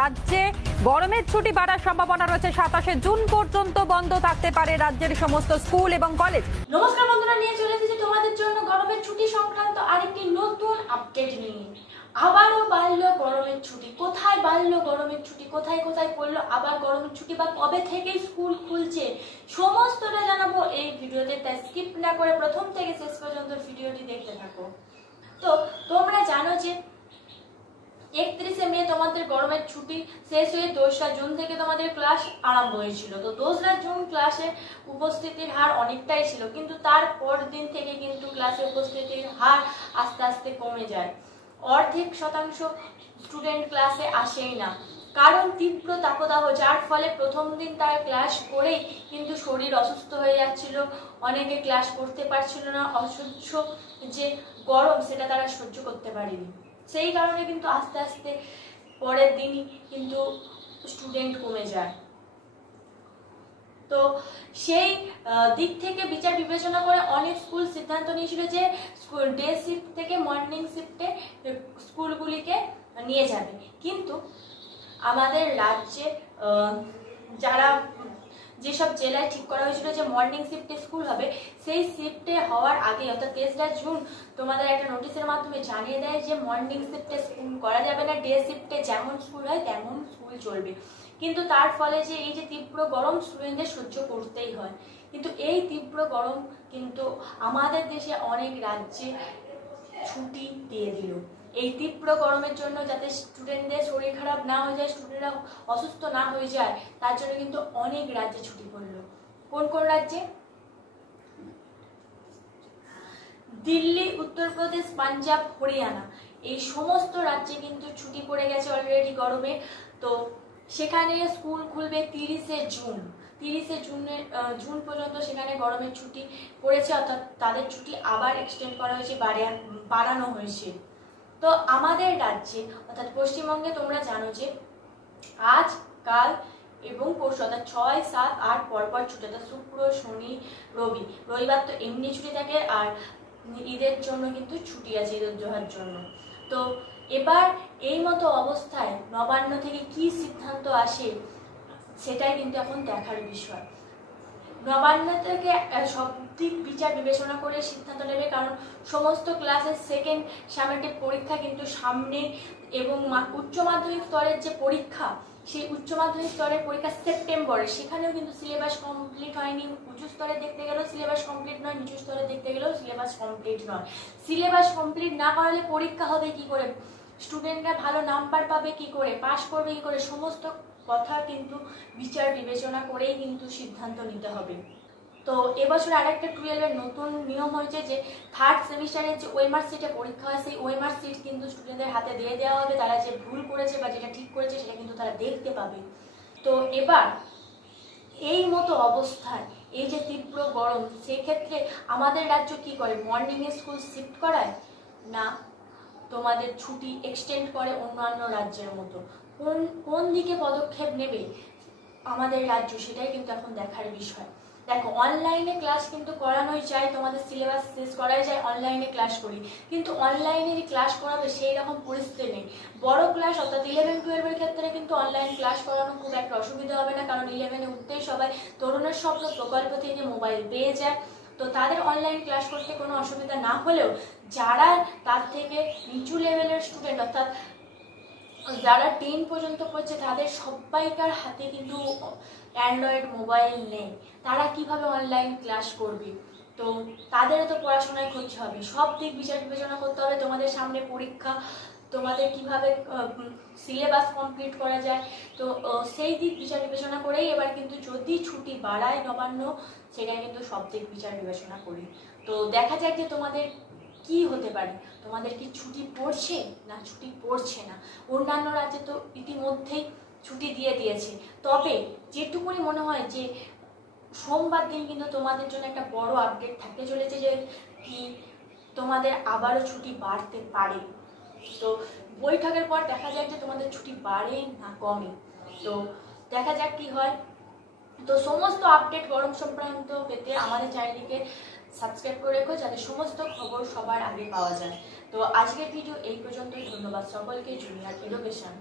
রাজ্যে গরমের ছুটি বাড়ার সম্ভাবনা রয়েছে। 27শে জুন পর্যন্ত বন্ধ থাকতে পারে রাজ্যের সমস্ত স্কুল এবং কলেজ। নমস্কার বন্ধুরা, নিয়ে চলে এসেছি তোমাদের জন্য গরমের ছুটি সংক্রান্ত আরেকটি নতুন আপডেট নিয়ে। আবারও বাড়লো গরমের ছুটি। কোথায় বাড়লো গরমের ছুটি, কোথায় কোথায় পড়লো আবার গরমের ছুটি, বা কবে থেকে স্কুল খুলছে, সমস্তটা জানাবো এই ভিডিওতে। তাই স্কিপ না করে প্রথম থেকে শেষ পর্যন্ত ভিডিওটি দেখতে থাকো। তো তোমরা জানো যে 31শে মে তোমাদের গরমের ছুটি শেষ হয়ে 2রা জুন থেকে তোমাদের ক্লাস আরম্ভ হয়েছিল। তো 2রা জুন ক্লাসে উপস্থিতির হার অনেকটাই ছিল, কিন্তু তারপর দিন থেকে কিন্তু ক্লাসে উপস্থিতির হার আস্তে আস্তে কমে যায়। অর্ধেক শতাংশ স্টুডেন্ট ক্লাসে আসেই না, কারণ তীব্র তাপদাহ, যার ফলে প্রথম দিন তারা ক্লাস করেই কিন্তু শরীর অসুস্থ হয়ে যাচ্ছিল। অনেকে ক্লাস করতে পারছিল না, অসহ্য যে গরম সেটা তারা সহ্য করতে পারেনি। সেই কারণে কিন্তু আস্তে আস্তে পরের দিনই কিন্তু স্টুডেন্ট কমে যায়। তো সেই দিক থেকে বিচার বিবেচনা করে অনেক স্কুল সিদ্ধান্ত নিয়েছিল যে ডে শিফট থেকে মর্নিং শিফটে স্কুলগুলিকে নিয়ে যাবে। কিন্তু আমাদের রাজ্যে যারা যেসব জেলায় ঠিক করা হয়েছিল যে মর্নিং শিফটে স্কুল হবে, সেই শিফটে হওয়ার আগে অর্থাৎ 23রা জুন তোমাদের একটা নোটিশের মাধ্যমে জানিয়ে দেয় যে মর্নিং শিফটে স্কুল করা যাবে না, ডে শিফটে যেমন স্কুল হয় তেমন স্কুল চলবে। কিন্তু তার ফলে যে এই যে তীব্র গরম স্টুডেন্টদের সহ্য করতেই হয়। কিন্তু এই তীব্র গরম কিন্তু আমাদের দেশে অনেক রাজ্যে ছুটি দিয়ে দিল। এই তীব্র গরমের জন্য যাতে স্টুডেন্টদের শরীর খারাপ না হয়ে যায়, স্টুডেন্টরা অসুস্থ না হয়ে যায়, তার জন্য কিন্তু অনেক রাজ্যে ছুটি পড়লো। কোন কোন রাজ্যে? দিল্লি, উত্তরপ্রদেশ, পাঞ্জাব, হরিয়ানা, এই সমস্ত রাজ্যে কিন্তু ছুটি পড়ে গেছে অলরেডি গরমে। তো সেখানে স্কুল খুলবে 30শে জুন। 30শে জুন পর্যন্ত সেখানে গরমের ছুটি পড়েছে, অর্থাৎ তাদের ছুটি আবার এক্সটেন্ড করা হয়েছে, বাড়ানো হয়েছে। তো আমাদের রাজ্যে অর্থাৎ পশ্চিমবঙ্গে তোমরা জানো যে আজ, কাল এবং পরশু অর্থাৎ 6, 7, 8 পরপর ছুটি, অর্থাৎ শুক্র, শনি, রবি। রবিবার তো এমনি ছুটি থাকে, আর ঈদের জন্য কিন্তু ছুটি আছে, ঈদ উল জোহার জন্য। তো এবার এই মতো অবস্থায় নবান্ন থেকে কি সিদ্ধান্ত আসে সেটাই কিন্তু এখন দেখার বিষয়। নবান্ন থেকে সব দিক বিচার বিবেচনা করে সিদ্ধান্ত নেবে, কারণ সমস্ত ক্লাসের সেকেন্ড সামেটিভ পরীক্ষা কিন্তু সামনে, এবং উচ্চ মাধ্যমিক স্তরের যে পরীক্ষা, সেই উচ্চ মাধ্যমিক স্তরের পরীক্ষা সেপ্টেম্বরে, সেখানেও কিন্তু সিলেবাস কমপ্লিট হয়নি। উঁচু স্তরে দেখতে গেলেও সিলেবাস কমপ্লিট নয়, নিচু স্তরে দেখতে গেলেও সিলেবাস কমপ্লিট নয়। সিলেবাস কমপ্লিট না করালে পরীক্ষা হবে কি করে, স্টুডেন্টরা ভালো নাম্বার পাবে কি করে, পাস করবে কি করে, সমস্ত কথা কিন্তু বিচার বিবেচনা করেই কিন্তু সিদ্ধান্ত নিতে হবে। তো এবছর আরেকটা 12-এর নতুন নিয়ম হয়েছে যে 3rd সেমিস্টারের যে ওএমআর সিটে পরীক্ষা হয়, সেই ওএমআর সিট কিন্তু স্টুডেন্টদের হাতে দিয়ে দেওয়া হবে। তারা যে ভুল করেছে বা যেটা ঠিক করেছে সেটা কিন্তু তারা দেখতে পাবে। তো এবার এই মতো অবস্থায় এই যে তীব্র গরম, সেক্ষেত্রে আমাদের রাজ্য কি করে, মর্নিংয়ে স্কুল শিফট করায় না তোমাদের ছুটি এক্সটেন্ড করে অন্যান্য রাজ্যের মতো? কোন দিকে পদক্ষেপ নেবে আমাদের রাজ্য, সেটাই কিন্তু এখন দেখার বিষয়। দেখো, অনলাইনে ক্লাস কিন্তু করানোই চাই, তোমাদের সিলেবাস শেষ করাই যায়, অনলাইনে ক্লাস করি। কিন্তু অনলাইনে ক্লাস করাবে সেই রকম পরিস্থিতি নেই। বড় ক্লাস অর্থাৎ 11-12-এর ক্ষেত্রে কিন্তু অনলাইন ক্লাস করানো খুব একটা অসুবিধা হবে না, কারণ 11-এ উঠতেই সবাই তরুণের স্বপ্ন প্রকল্প থেকে মোবাইল পেয়ে যায়। তো তাদের অনলাইন ক্লাস করতে কোনো অসুবিধা না হলেও যারা তার থেকে নিচু লেভেলের স্টুডেন্ট, অর্থাৎ যারা 10 পর্যন্ত পড়ছে, তাদের সবাইকার হাতে কিন্তু অ্যান্ড্রয়েড মোবাইল নেই। তারা কিভাবে অনলাইন ক্লাস করবে? তো তাদেরও তো পড়াশোনায় ক্ষতি হবে। সব দিক বিচার বিবেচনা করতে হবে। তোমাদের সামনে পরীক্ষা, তোমাদের কিভাবে সিলেবাস কমপ্লিট করা যায়, তো সেই দিক বিচার বিবেচনা করেই এবার কিন্তু যদি ছুটি বাড়ায় নবান্ন, সেটাই কিন্তু সব দিক বিচার বিবেচনা করি। তো দেখা যাক যে তোমাদের কি হতে পারে, তোমাদের কি ছুটি পড়ছে না ছুটি পড়ছে না। অন্যান্য রাজ্যে তো ইতিমধ্যেই ছুটি দিয়ে দিয়েছে। তবে যেটুকুনি মনে হয় যে সোমবার দিন কিন্তু তোমাদের জন্য একটা বড় আপডেট থাকতে চলেছে, যে কি তোমাদের আবারও ছুটি বাড়তে পারে। তো বৈঠকের পর দেখা যাক যে তোমাদের ছুটি বাড়ে না কমে। তো দেখা যাক কি হয়। তো সমস্ত আপডেট গরম সংক্রান্ত পেতে আমাদের চ্যানেলটিকে সাবস্ক্রাইব করে রেখো, যাতে সমস্ত খবর সবার আগে পাওয়া যায়। তো আজকের ভিডিও এই পর্যন্তই। ধন্যবাদ সকলকে। Junior education.